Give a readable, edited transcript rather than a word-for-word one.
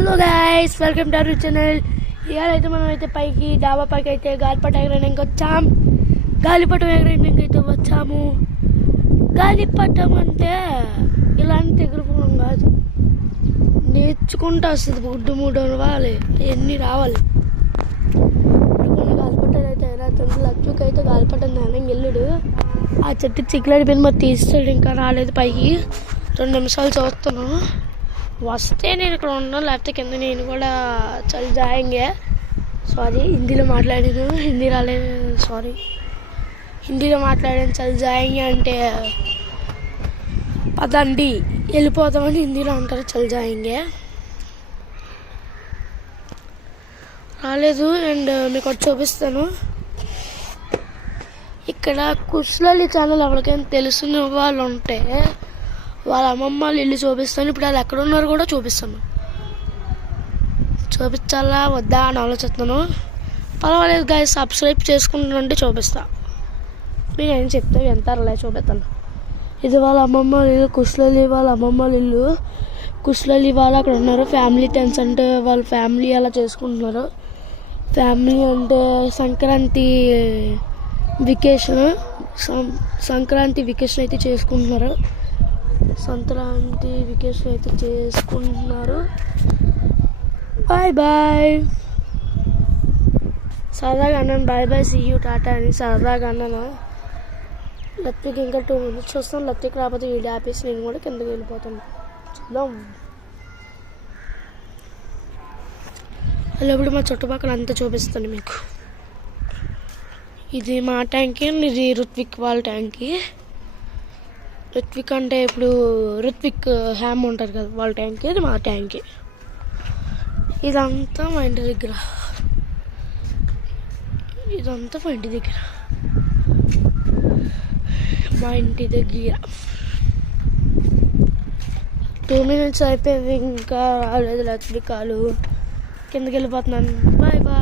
Hello guys, welcome to our channel. ఇవాళ అయితే మనం అయితే పైకి డాబా పైకి అయితే గాలిపటం ఎగరడానికి వచ్చాం. గాలిపటం ఎగరడానికి అయితే వచ్చాము. గాలిపటం అంటే ఇలాంటి ఎగురుకోవడం కాదు, నేర్చుకుంటూ వస్తుంది. గుడ్డు మూడు అవ్వాలి, అవన్నీ రావాలి. గాలిపటాలు అయితే ఎగరేస్తుంది. లక్ష్మికి అయితే గాలిపటం నాన్న వెళ్ళాడు. ఆ చెట్టు చిక్కులాడిపోయింది, మరి తీస్తాడు. ఇంకా రాలేదు పైకి. 2 నిమిషాలు చూస్తున్నాను. వస్తే నేను ఇక్కడ ఉన్నాను, లేకపోతే కింద నేను కూడా చల్ జాయింగే. సారీ, హిందీలో మాట్లాడాను, హిందీ రాలేదు. సారీ, హిందీలో మాట్లాడాను. చల్ జాయింగే అంటే పదండి వెళ్ళిపోతామని హిందీలో అంటారు. చల్ జాయింగే రాలేదు. అండ్ మీకు ఒకటి చూపిస్తాను. ఇక్కడ కుష్లలి ఛానల్ ఎవరికైనా తెలిసిన వాళ్ళు ఉంటే వాళ్ళ అమ్మమ్మ వాళ్ళు ఇల్లు చూపిస్తాను. ఇప్పుడు వాళ్ళు ఎక్కడ ఉన్నారు కూడా చూపిస్తాను. చూపించాలా వద్దా అని ఆలోచిస్తున్నాను. పర్వాలేదు గాయస్, సబ్స్క్రైబ్ చేసుకుంటుంటే చూపిస్తా. మీరు ఏం చెప్తే ఎంతారులే చూపిస్తాను. ఇది వాళ్ళ అమ్మమ్మ ఇల్లు, కుష్లలి వాళ్ళ అమ్మమ్మ ఇల్లు. కుష్లలి వాళ్ళు అక్కడ ఉన్నారు. ఫ్యామిలీ టెన్స్ అంటే వాళ్ళ ఫ్యామిలీ అలా చేసుకుంటున్నారు. ఫ్యామిలీ అంటే సంక్రాంతి వెకేషన్ అయితే చేసుకుంటున్నారు. సంక్రాంతి వెకేషన్ అయితే చేసుకుంటున్నారు. Bye bye. సరదాగా అన్నాను బాయ్ బాయ్, సీ యూ, టాటా అని సరదాగా అన్నాను. లత్తికి ఇంకా 2 minutes వస్తాను. లత్తికి రాకపోతే వీడియో ఆపేసి నేను కూడా కిందకి వెళ్ళిపోతాను. చూద్దాం. అలా మా చుట్టుపక్కల అంతా చూపిస్తాను మీకు. ఇది మా ట్యాంకీ, ఇది రుత్విక్ వాళ్ళ ట్యాంకీ. రుత్విక్ అంటే ఇప్పుడు రుత్విక్ హ్యామ్ ఉంటారు కదా, వాళ్ళ ట్యాంకీ. ఇది మా ట్యాంకీ. ఇదంతా మా ఇంటి దగ్గర. మా ఇంటి దగ్గర 2 minutes అయిపోయింది, ఇంకా రాలేదు రుత్విక్ వాళ్ళు. కిందకి వెళ్ళిపోతున్నాను. Bye bye.